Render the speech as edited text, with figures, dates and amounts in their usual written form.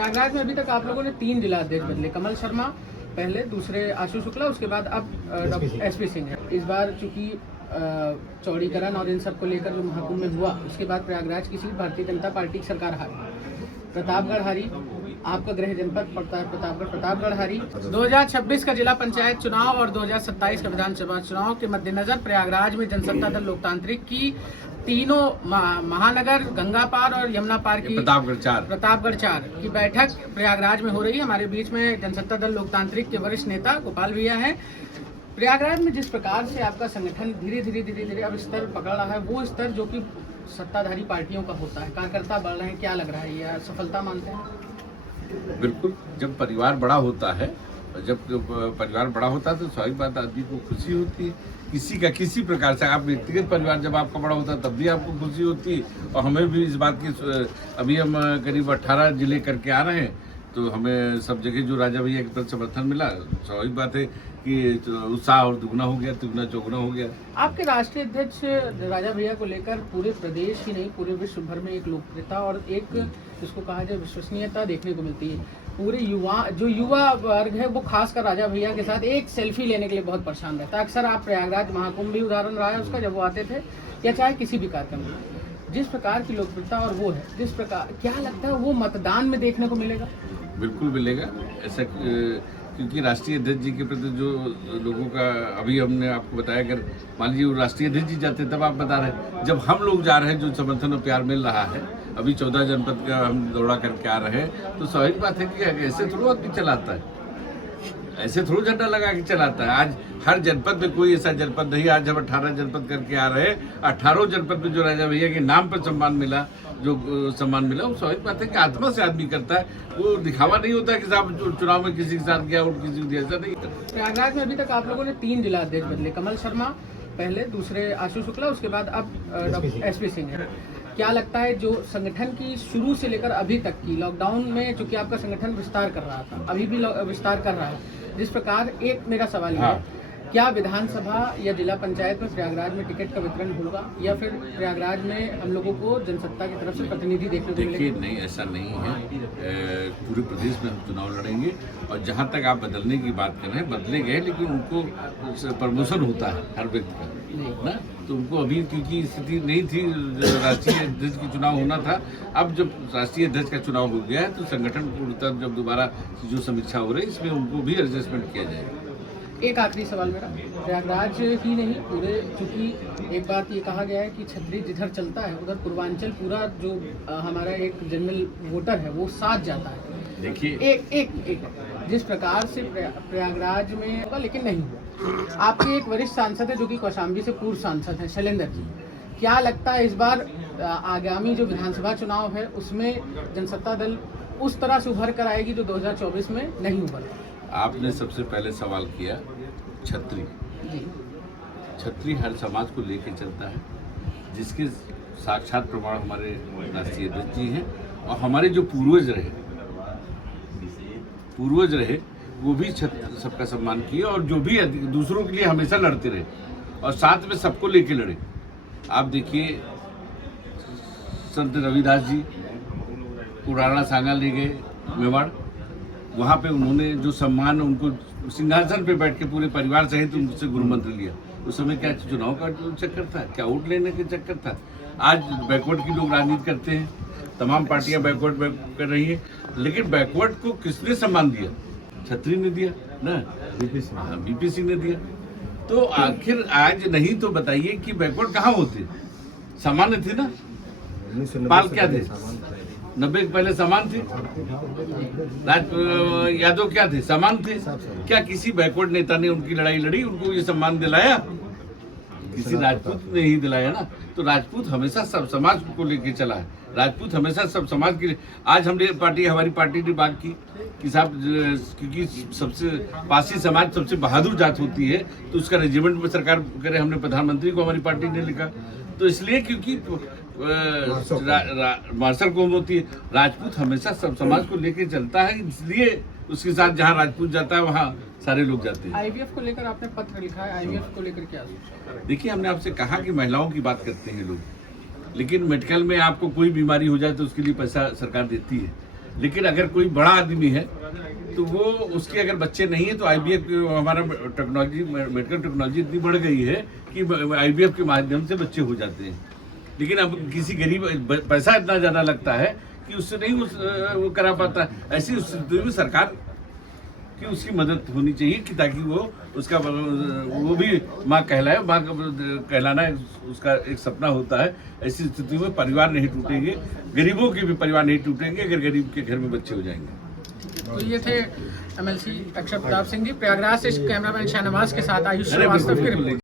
प्रयागराज में अभी तक आप लोगों ने 3 जिला अध्यक्ष बदले, कमल शर्मा पहले, दूसरे आशु शुक्ला, उसके बाद अब डॉक्टर एसपी सिंह है। इस बार चूंकि चौड़ीकरण और इन सब को लेकर जो महाकुंभ में हुआ, उसके बाद प्रयागराज की सीट भारतीय जनता पार्टी की सरकार हारी, प्रतापगढ़ हारी, आपका गृह जनपद पड़ता है प्रतापगढ़, प्रतापगढ़ हारी। 2026 का जिला पंचायत चुनाव और 2027 का विधानसभा चुनाव के मद्देनजर प्रयागराज में जनसत्ता दल लोकतांत्रिक की तीनों महानगर, गंगा पार और यमुना पार की प्रतापगढ़ 4 की बैठक प्रयागराज में हो रही है। हमारे बीच में जनसत्ता दल लोकतांत्रिक के वरिष्ठ नेता गोपाल भैया हैं। प्रयागराज में जिस प्रकार से आपका संगठन धीरे धीरे अब स्तर पकड़ रहा है, वो स्तर जो कि सत्ताधारी पार्टियों का होता है, कार्यकर्ता बढ़ रहे हैं, क्या लग रहा है, ये सफलता मानते हैं? बिल्कुल, जब परिवार बड़ा होता है, तो स्वाभाविक बात आदमी को खुशी होती है। किसी का किसी प्रकार से, आप व्यक्तिगत परिवार जब आपका बड़ा होता है तब भी आपको खुशी होती है। और हमें भी इस बात की, अभी हम करीब 18 जिले करके आ रहे हैं, तो हमें सब जगह जो राजा भैया की तरफ समर्थन मिला, स्वाभाविक बात है कि उत्साह और दुगना हो गया, तिगुना चौगुना हो गया। आपके राष्ट्रीय अध्यक्ष राजा भैया को लेकर पूरे प्रदेश ही नहीं पूरे विश्व भर में एक लोकप्रियता और एक जिसको कहा जाए विश्वसनीयता देखने को मिलती है। पूरे युवा वर्ग है वो खासकर राजा भैया के साथ एक सेल्फी लेने के लिए बहुत परेशान रहता है। अक्सर आप प्रयागराज महाकुंभ भी उदाहरण रहा है उसका, जब वो आते थे या चाहे किसी भी कार्यक्रम में, जिस प्रकार की लोकप्रियता और वो है, जिस प्रकार, क्या लगता है वो मतदान में देखने को मिलेगा? बिल्कुल मिलेगा ऐसा, क्योंकि राष्ट्रीय अध्यक्ष जी के प्रति जो लोगों का, अभी हमने आपको बताया, अगर मान लीजिए वो राष्ट्रीय अध्यक्ष जी जाते तब आप बता रहे हैं, जब हम लोग जा रहे हैं जो समर्थन और प्यार मिल रहा है, अभी 14 जनपद का हम दौरा करके आ रहे हैं, तो स्वाभाविक बात है कि ऐसे थोड़ा आदमी चलाता है, ऐसे थोड़ा झंडा लगा के चलाता है। आज हर जनपद में कोई ऐसा जनपद नहीं, आज हम 18 जनपद करके आ रहे हैं, 18 जनपद में जो राजा भैया के नाम पर सम्मान मिला, जो सम्मान मिला, वो स्वाभाविक बात है कि आत्मा से आदमी करता है, वो दिखावा नहीं होता कि साहब चुनाव में किसी के साथ गया और किसी को दिया, ऐसा नहीं। प्रयागराज में अभी तक आप लोगों ने 3 जिला अध्यक्ष बदले, कमल शर्मा पहले, दूसरे आशु शुक्ला, उसके बाद अब डॉक्टर एसपी सिंह है। क्या लगता है जो संगठन की शुरू से लेकर अभी तक की, लॉकडाउन में चूंकि आपका संगठन विस्तार कर रहा था, अभी भी विस्तार कर रहा है, जिस प्रकार, एक मेरा सवाल है, क्या विधानसभा या जिला पंचायत में प्रयागराज में टिकट का वितरण होगा या फिर प्रयागराज में हम लोगों को जनसत्ता की तरफ से प्रतिनिधि देखने को मिलेगा? नहीं, ऐसा नहीं है। पूरे प्रदेश में हम चुनाव लड़ेंगे, और जहां तक आप बदलने की बात कर रहे हैं, बदले गए, लेकिन उनको प्रमोशन होता है हर व्यक्ति का ना, तो उनको अभी क्योंकि स्थिति नहीं थी, राष्ट्रीय अध्यक्ष का चुनाव होना था, अब जब राष्ट्रीय अध्यक्ष का चुनाव हो गया है तो संगठन पूर्णतः जब दोबारा जो समीक्षा हो रही है, इसमें उनको भी एडजस्टमेंट किया जाएगा। एक आखिरी सवाल मेरा, प्रयागराज ही नहीं पूरे, चूंकि एक बात ये कहा गया है कि छतरी जिधर चलता है उधर पूर्वांचल पूरा जो हमारा एक जनरल वोटर है वो साथ जाता है। देखिए, एक जिस प्रकार से प्रयागराज में होगा, लेकिन नहीं हुआ। आपके एक वरिष्ठ सांसद है जो कि कौशाम्बी से पूर्व सांसद हैं, शैलेंद्र जी, क्या लगता है इस बार आगामी जो विधानसभा चुनाव है उसमें जनसत्ता दल उस तरह से उभर कर आएगी जो 2024 में नहीं उभर? आपने सबसे पहले सवाल किया छतरी। छतरी हर समाज को लेकर चलता है, जिसके साक्षात प्रमाण हमारे राष्ट्रीय अध्यक्ष जी हैं, और हमारे जो पूर्वज रहे वो भी सबका सम्मान किए, और जो भी दूसरों के लिए हमेशा लड़ते रहे, और साथ में सबको लेके लड़े। आप देखिए, संत रविदास जी पुराना सांगा ले गए मेवाड़, वहाँ पे उन्होंने जो सम्मान, उनको सिंहासन पे बैठ के पूरे परिवार सहित उनसे गुरु मंत्र लिया। उस समय क्या चुनाव का चक्कर था, क्या वोट लेने का चक्कर था? आज बैकवर्ड की लोग राजनीति करते हैं, तमाम पार्टियां बैकवर्ड कर रही हैं, लेकिन बैकवर्ड को किसने सम्मान दिया? छतरी ने दिया ना, बीपी सिंह ने दिया। तो आखिर आज नहीं तो बताइए कि बैकवर्ड कहाँ होते? सामान्य थे ना, पाल क्या थे? 90 के पहले समान थे, यादव क्या थे? समान थे। क्या किसी बैकवर्ड नेता ने उनकी लड़ाई लड़ी, उनको ये सम्मान दिलाया? किसी राजपूत ने ही दिलाया ना। तो राजपूत हमेशा सब समाज को लेकर चला है, राजपूत हमेशा सब समाज के लिए। आज हमारी पार्टी ने बात की कि साहब, क्योंकि सबसे पासी समाज सबसे बहादुर जात होती है, तो उसका रेजिमेंट में सरकार करे, हमने प्रधानमंत्री को हमारी पार्टी ने लिखा। तो इसलिए क्योंकि मार्शल कौम होती है, राजपूत हमेशा सब समाज को लेकर चलता है, इसलिए उसके साथ जहाँ राजपूत जाता है वहाँ सारे लोग जाते हैं। आईवीएफ को लेकर आपने पत्र लिखा है, आईवीएफ को लेकर क्या सोचा? देखिए, हमने आपसे कहा कि महिलाओं की बात करते हैं लोग, लेकिन मेडिकल में आपको कोई बीमारी हो जाए तो उसके लिए पैसा सरकार देती है, लेकिन अगर कोई बड़ा आदमी है तो वो उसके अगर बच्चे नहीं है तो आईवीएफ हमारा टेक्नोलॉजी मेडिकल टेक्नोलॉजी इतनी बढ़ गई है कि आईवीएफ के माध्यम से बच्चे हो जाते हैं। लेकिन अब किसी गरीब पैसा इतना ज़्यादा लगता है कि उससे नहीं वो करा पाता। ऐसी स्थिति में सरकार की उसकी मदद होनी चाहिए कि ताकि वो भी माँ कहलाए। माँ कहलाना उसका एक सपना होता है। ऐसी स्थिति में परिवार नहीं टूटेंगे, गरीबों के भी परिवार नहीं टूटेंगे अगर गरीब के घर में बच्चे हो जाएंगे। तो ये थे एमएलसी अक्षय प्रताप सिंह जी। प्रयागराज से कैमरामैन शाहनवाज के साथ आयुष श्रीवास्तव की रिपोर्ट।